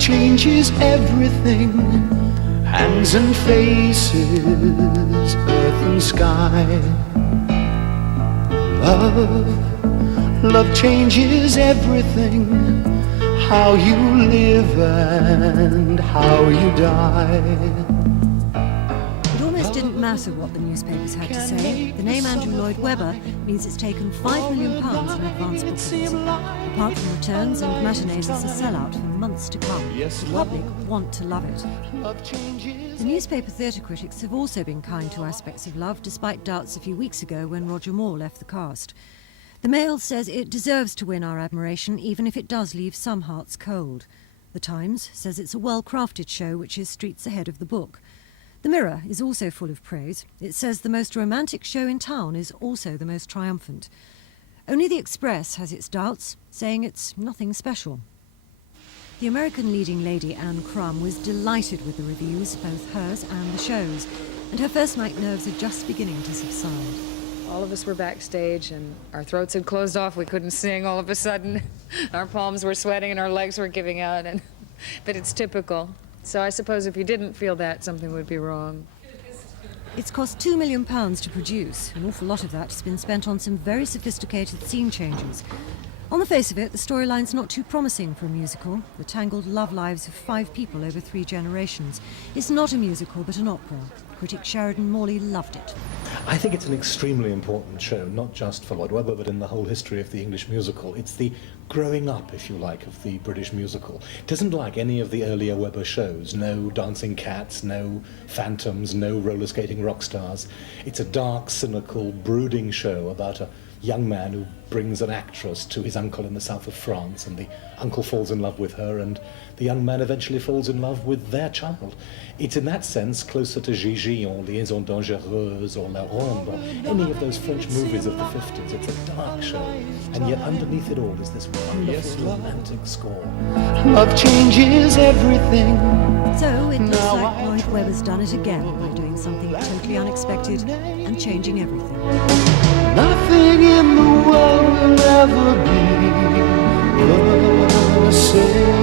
changes everything, hands and faces, earth and sky. Love changes everything, how you live and how you die. It almost didn't matter what the newspapers had to say. The name Andrew Lloyd Webber means it's taken £5 million in advance bookings. Apart from returns and matinees, it's a sellout for months to come. The public want to love it. The newspaper theatre critics have also been kind to aspects of love, despite doubts a few weeks ago when Roger Moore left the cast. The Mail says it deserves to win our admiration, even if it does leave some hearts cold. The Times says it's a well-crafted show which is streets ahead of the book. The Mirror is also full of praise. It says the most romantic show in town is also the most triumphant. Only The Express has its doubts, saying it's nothing special. The American leading lady Anne Crum was delighted with the reviews, both hers and the show's, and her first night nerves are just beginning to subside. All of us were backstage and our throats had closed off. We couldn't sing all of a sudden. Our palms were sweating and our legs were giving out. But it's typical. So I suppose if you didn't feel that, something would be wrong. It's cost £2 million to produce. An awful lot of that has been spent on some very sophisticated scene changes. On the face of it, the storyline's not too promising for a musical. The tangled love lives of 5 people over 3 generations. It's not a musical, but an opera. Critic Sheridan Morley loved it. I think it's an extremely important show, not just for Lloyd Webber, but in the whole history of the English musical. It's the growing up, if you like, of the British musical. It isn't like any of the earlier Webber shows. No dancing cats, no phantoms, no roller skating rock stars. It's a dark, cynical, brooding show about a young man who brings an actress to his uncle in the south of France, and the uncle falls in love with her, and the young man eventually falls in love with their child. It's in that sense closer to Gigi or Liaison Dangereuse or La Ronde or any of those French movies of the 50s. It's a dark show, and yet underneath it all is this wonderful romantic score. Love changes everything. So it looks like Lloyd Webber's done it again by doing something totally unexpected and changing everything. Nothing in the world will ever be the same.